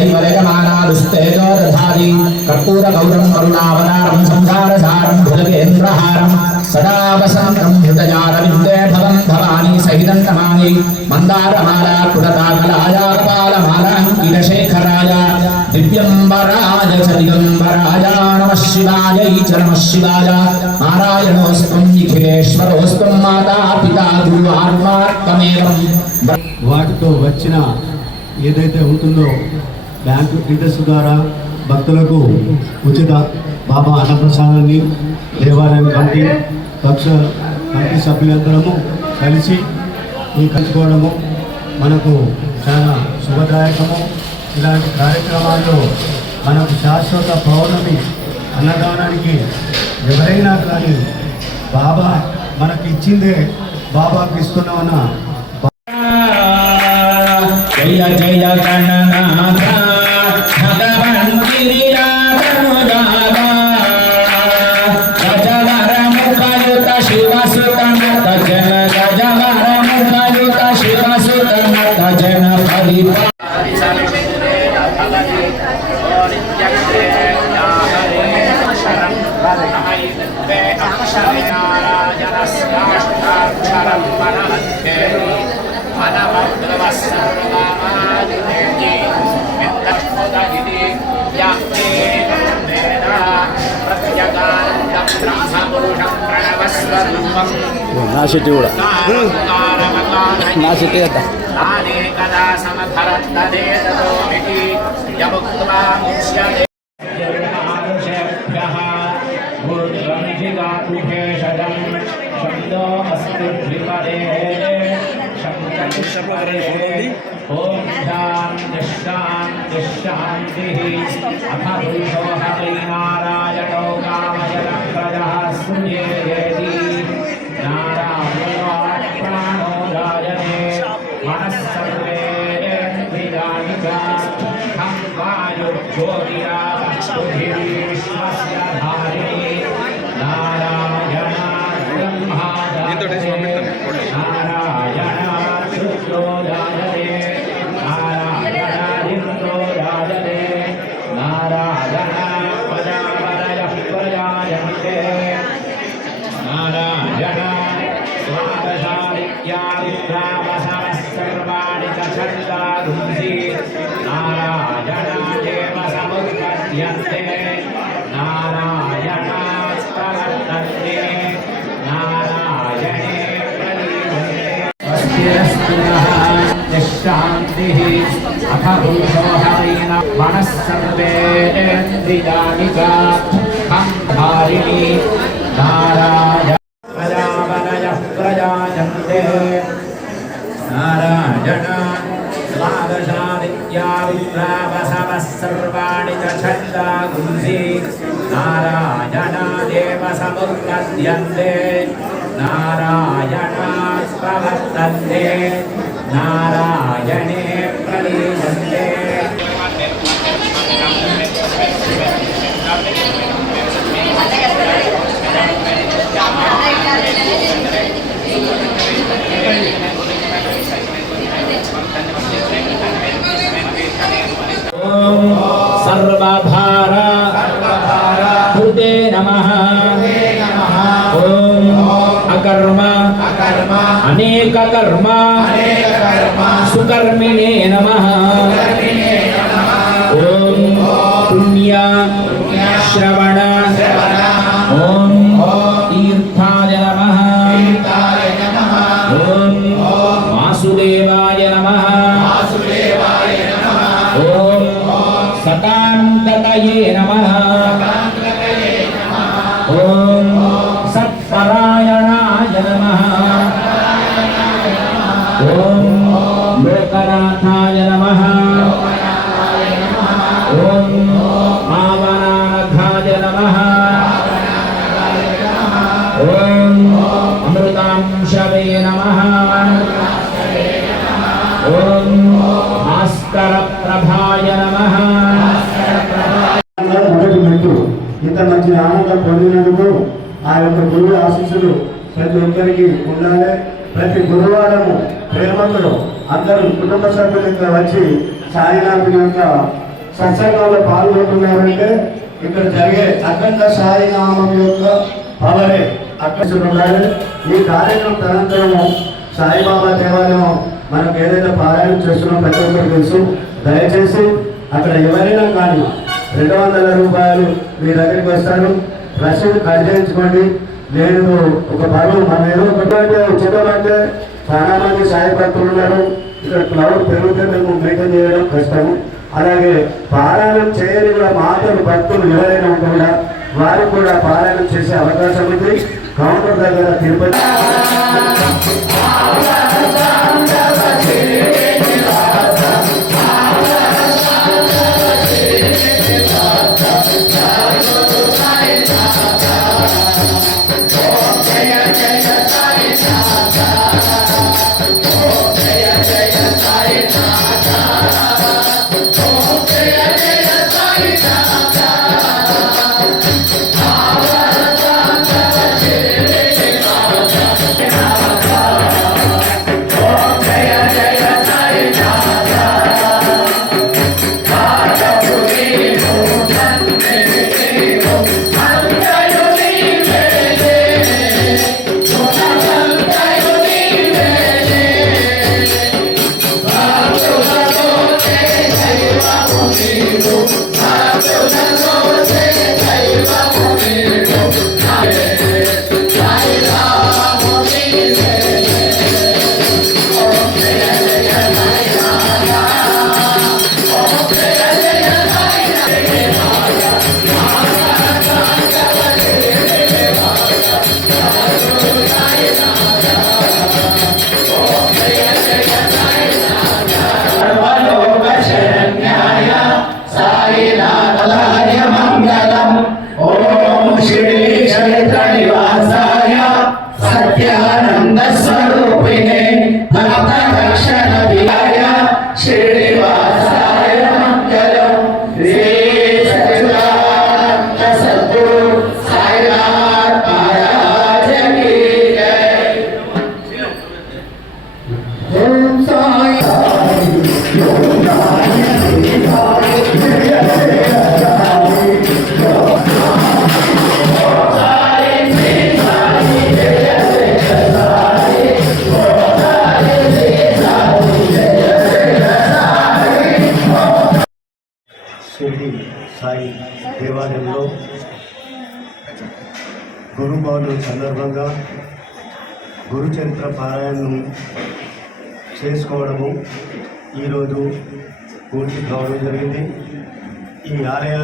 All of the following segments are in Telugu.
పరిమళయమానాలుస్తేజో దధారి కర్పూర గౌరం కరుణావతారం సంసార సారం భుజగేంద్రహారం సదా వసంతం హృదయారవిందే భవన్ భవానీ సహితం నమాని మందారమాలా కులతాకలాయా కపాలమాలాంకిరశేఖరాయ దివ్యంబరాయ చ దిగంబరాయ నమ శివాయ చ నమ శివాయ నారాయణోస్తం నిఖిలేశ్వరోస్తం మాతా పితా గురు ఆత్మాత్మేవం వాటితో వచ్చిన ఏదైతే ఉంటుందో బ్యాంకు ఇంట్రెస్ట్ ద్వారా భక్తులకు ఉచిత బాబా అన్నప్రసాదాన్ని దేవాలయం కమిటీ పక్ష కమిటీ సభ్యులందరము కలిసి ఈ కలుసుకోవడము మనకు చాలా శుభదాయకము. ఇలాంటి కార్యక్రమాల్లో మనకు శాశ్వత పౌర్ణమి అన్నదానానికి ఎవరైనా కానీ బాబా మనకి ఇచ్చిందే బాబాకి ఇస్తున్నామన్న జయ జయ గణనాథ చెట్టు కూడా. నా చెట్టు కదా ఓం శాంతి శాంతి శాంతి అథ Gloria. అథ పురుషో హరైన మనస్సర్వేంద్రియాణి చ హం ధారిణి నారాయణ ప్రజావనయ ప్రజాయంతే నారాయణ ద్వాదశాదిత్యావిద్రావసవः సర్వాణి చ ఛందాగుంసి नारायणे प्रलीयन्ते सर्वभार भूते नमः। अकर्म। अनेक कर्मा ఓం అకర్మ అనేక కర్మ సుకర్మిణే నమః ఓం పుణ్య శ్రవణ ఓం తీర్థాయ నమః ఓం వాసుదేవాయ నమః మంచి పొందినందుకు ఆ యొక్క గురువు ఆశీస్సులు ప్రతి ఒక్కరికి ఉండాలి. ప్రతి గురువారము ప్రేమతో అందరూ కుటుంబ సభ్యుల ఇక్కడ వచ్చి సాయినాథుని యొక్క సత్సంగంలో పాల్గొంటున్నారంటే ఇక్కడ జరిగే అఖండ సాయినామం యొక్క పవరే అక్కడ ఈ కార్యక్రమం తనంతరము సాయిబాబా దేవాలయం మనకు ఏదైతే పారాయణం చేస్తున్నాం ప్రతి ఒక్కరు తెలుసు. దయచేసి అక్కడ ఎవరైనా కానీ రెండు వందల రూపాయలు మీ దగ్గరికి వస్తారు. ప్రశ్న కట్ నేను ఒక బరువు మన ఏదో ఒకటి ఉచితమంటే చాలా మంది సాయపడుతులు ఉన్నారు. ఇక్కడ క్లౌడ్ పెరిగితే మేము మెయింటైన్ చేయడం కష్టము. అలాగే పారాయణం చేయని కూడా మాటలు భక్తులు ఎవరైనా కూడా వారు కూడా పారాయణం చేసే అవకాశం ఉంది. కౌంటర్ దగ్గర తిరుపతి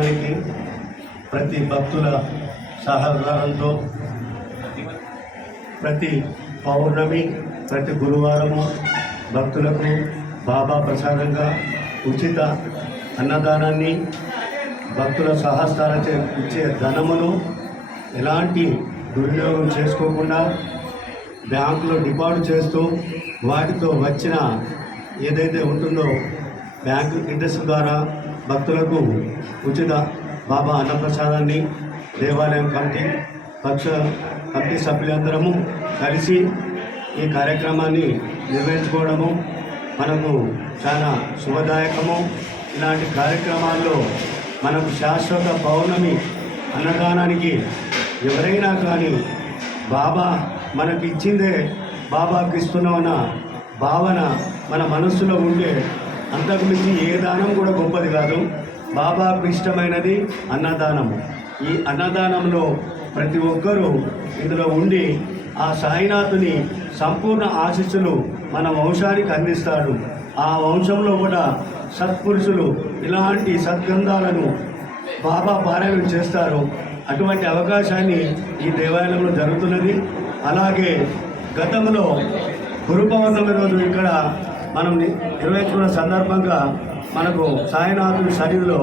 ఆలయానికి ప్రతి భక్తుల సహకారంతో ప్రతి పౌర్ణమి ప్రతి గురువారము భక్తులకు బాబా ప్రసాదంగా ఉచిత అన్నదానాన్ని భక్తుల సహస్రాల ఇచ్చే ధనమును ఎలాంటి దుర్వినియోగం చేసుకోకుండా బ్యాంకులో డిపాజిట్ చేస్తూ వాటితో వచ్చిన ఏదైతే ఉంటుందో బ్యాంకు ఇంట్రెస్ట్ ద్వారా భక్తులకు ఉచిత బాబా అన్నప్రసాదాన్ని దేవాలయం కమిటీ పక్ష కమిటీ సభ్యులందరము కలిసి ఈ కార్యక్రమాన్ని నిర్వహించుకోవడము మనకు చాలా శుభదాయకము. ఇలాంటి కార్యక్రమాల్లో మనకు శాశ్వత పౌర్ణమి అన్నదానానికి ఎవరైనా కానీ బాబా మనకి ఇచ్చిందే బాబాకి ఇస్తున్నామన్న భావన మన మనస్సులో ఉండే అంతకు మించి ఏ దానం కూడా గొప్పది కాదు. బాబాకు ఇష్టమైనది అన్నదానము. ఈ అన్నదానంలో ప్రతి ఒక్కరూ ఇందులో ఉండి ఆ సాయినాథుని సంపూర్ణ ఆశీస్సులు మన వంశానికి అందిస్తాడు. ఆ వంశంలో కూడా సత్పురుషులు ఇలాంటి సద్గంధాలను బాబా పారాయణం చేస్తారు. అటువంటి అవకాశాన్ని ఈ దేవాలయంలో జరుగుతున్నది. అలాగే గతంలో గురు పౌర్ణమి రోజు ఇక్కడ మనం నిర్వహించుకున్న సందర్భంగా మనకు సాయినాథుని సన్నిధిలో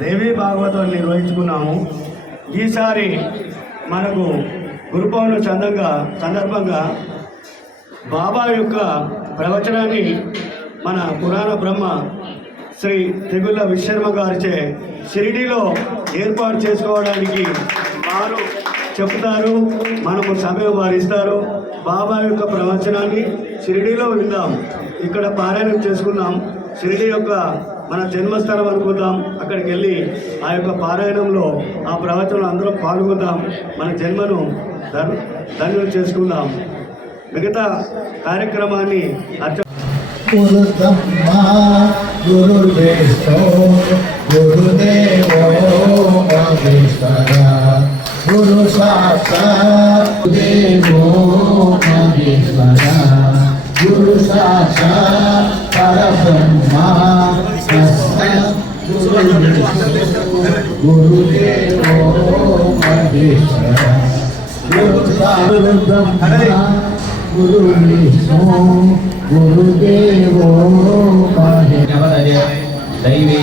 దేవీ భాగవతం నిర్వహించుకున్నాము. ఈసారి మనకు గురుపౌర్ణ చందంగా సందర్భంగా బాబా యొక్క ప్రవచనాన్ని మన పురాణ బ్రహ్మ శ్రీ తెగుళ్ళ విశ్వర్మ గారిచే షిరిడిలో ఏర్పాటు చేసుకోవడానికి వారు చెప్తారు మనకు సమయం వారు ఇస్తారు బాబా యొక్క ప్రవచనాన్ని షిరిడీలో విందాము ఇక్కడ పారాయణం చేసుకున్నాం. షిరిడి యొక్క మన జన్మస్థలం అనుకుందాం. అక్కడికి వెళ్ళి ఆ యొక్క పారాయణంలో ఆ ప్రవచనం అందరం పాల్గొందాం. మన జన్మను ధన్ చేసుకుందాం. మిగతా కార్యక్రమాన్ని అర్చ గురు గురు సాక్షాత్ దేవో మహేశ్వర గురు పరబ్రహ్మ గురుదేవో మహేశ్వర. గురు గురు విష్ణు గురుదేవో మహేశ్వర దైవే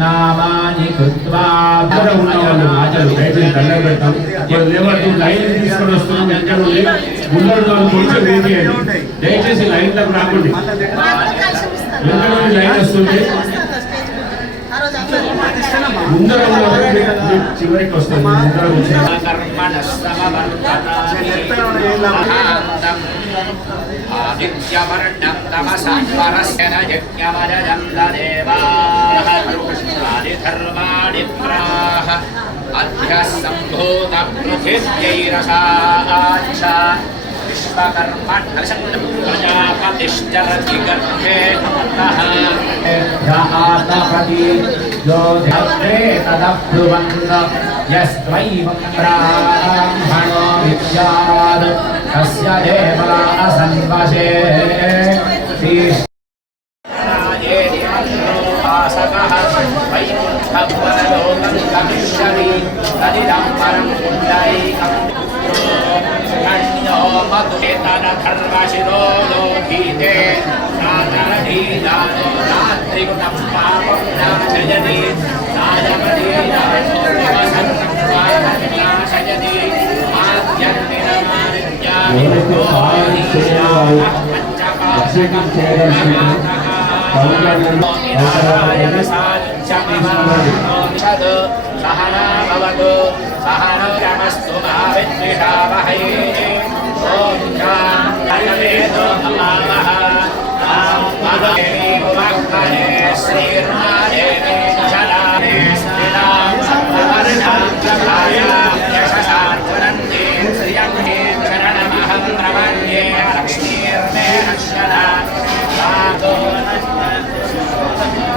నామాని కృత్వా దగ్గర ఉన్న వాళ్ళు రాజాలు దయచేసి దండం పెడతాం. వాళ్ళు ఎవరు లైన్ తీసుకొని వస్తున్నాం ఎక్కడ ఉంది ముందర వాళ్ళు కొంచెం వేయండి దయచేసి లైన్లకు రాకండి. ఎక్కడ నుండి లైన్ వస్తుంది. ముందర చివరికి వస్తుంది ముందర ఆదిత్యవర్ణం తమసః పరస్య యజ్ఞమజయం దేవాః ఆదిధర్మాణి ప్రాహ. అధ్యः సంభూత పృథివ్యైరసాచ్చ విశ్వకర్మ ప్రజాపతిశ్చరతి గర్భే ఆత్మపతి యోధే తదబ్రువంద యస్త్వైవ బ్రాహ్మణో విద్యాద్ తస్య దేవా అసన్వశే శ్రీశ్వరః వైకుంఠవనలోకం గమిష్యతి తదిదం పరం పుండరీకం ఖండో మధుచేతనధర్మశిరో లోకీతే పాపం నాశయతి నాయమధీదానో దివసన్నం పాపం నాశయతి सहनाभवतु सहनमस्तु भाविद्विषावहै ॐ शान्तमेतो अमावः मदेवक्तये श्रीर्मादेवे जलाने स्थिरां सर्ववर्णां प्रभायां यशसार्जुनन्ते श्रियं हे शरणमहं प्रपद्ये लक्ष्मीर्मे नश्यदा सातो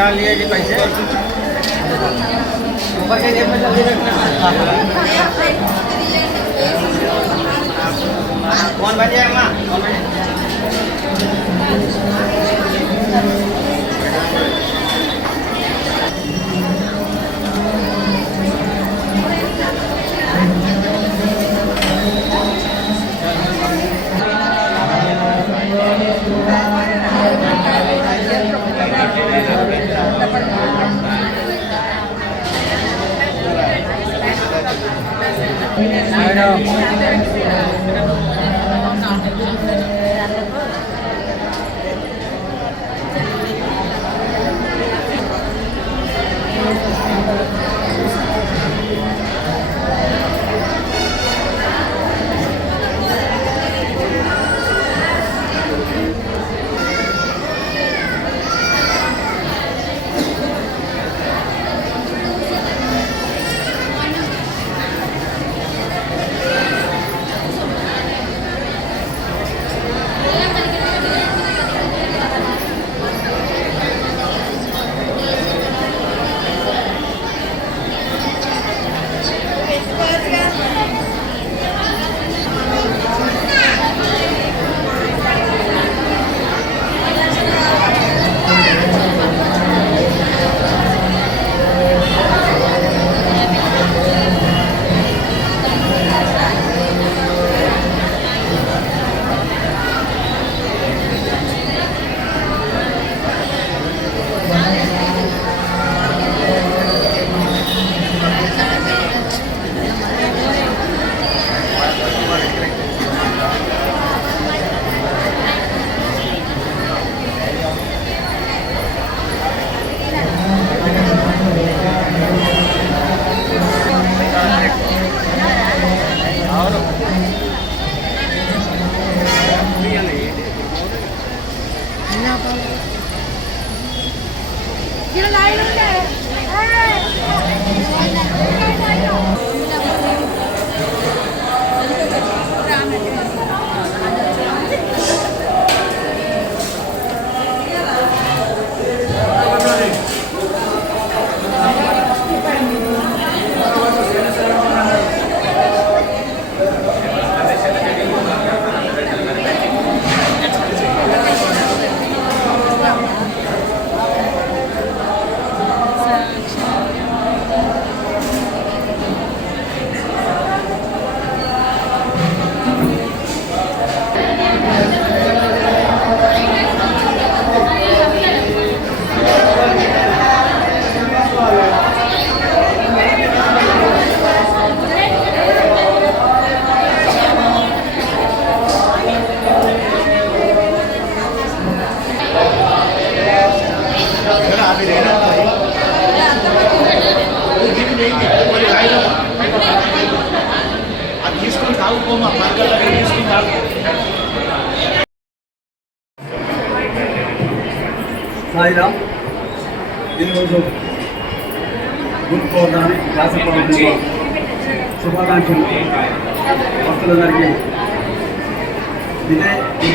डाल लिए जी पैसे ऊपर के जेब में जल्दी रखना कौन बन जाएगा कौन बन know.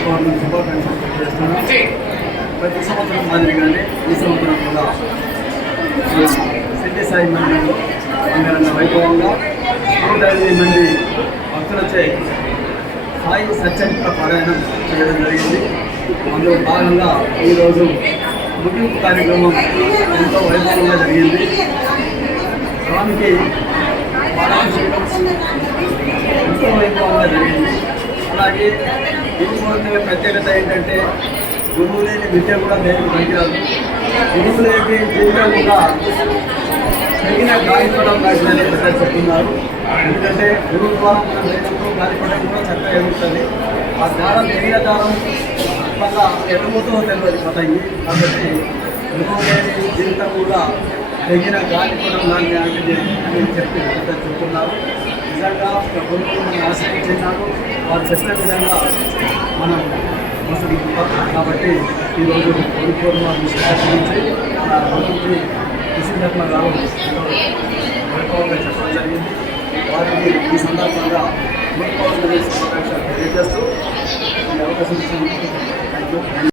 పౌర్ణమి శుభాకాంక్షలు తెలియజేస్తున్నాను ప్రతి సంవత్సరం మాదిరిగానే ఈ సంవత్సరం కూడా సిద్ధి సాయి మందిరంలో అంగరంగ వైభవంగా నూట ఎనిమిది మంది భక్తులచే సాయి సచ్చరిత్ర పారాయణం చేయడం జరిగింది. అందులో భాగంగా ఈరోజు ముగింపు కార్యక్రమం ఎంతో వైభవంగా జరిగింది. స్వామికి పారాభిషేకం ఎంతో వైభవంగా జరిగింది. అలాగే ఈ ప్రత్యేకత ఏంటంటే గురువు లేని విద్య కూడా దేనికి పనికిరాదు. గురువు లేని జీవితం కూడా తగిన గాలిపడం కాదని పెద్దలు చెప్తున్నారు. ఎందుకంటే గురువు ద్వారా మనం లేనప్పుడు గాలిపడం కూడా చక్కగా ఎదుగుతుంది ఆ దారం తగిన దారం మళ్ళా ఎటుపోతుందో తెలియదు పతంగి కాబట్టి గురువు లేని జీవితం కూడా తగిన గాలిపడం లాంటి అని చెప్పి పెద్దలు చెప్తున్నారు. నిజంగా ఒక గురువుని మనం ఆశ్రయించినారు వారు చెప్పిన విధంగా మనం మసలు కాబట్టి ఈరోజు గురు పూర్ణిమ విశ్లేషించి మన గురువుకి విశ్వధర్మ గారు వైభవంగా చెప్పడం జరిగింది వారికి ఈ సందర్భంగా గురు పౌర్ణమి శుభాకాంక్షలు తెలియజేస్తూ ఈ అవకాశం ఇచ్చినందుకు థ్యాంక్ యూ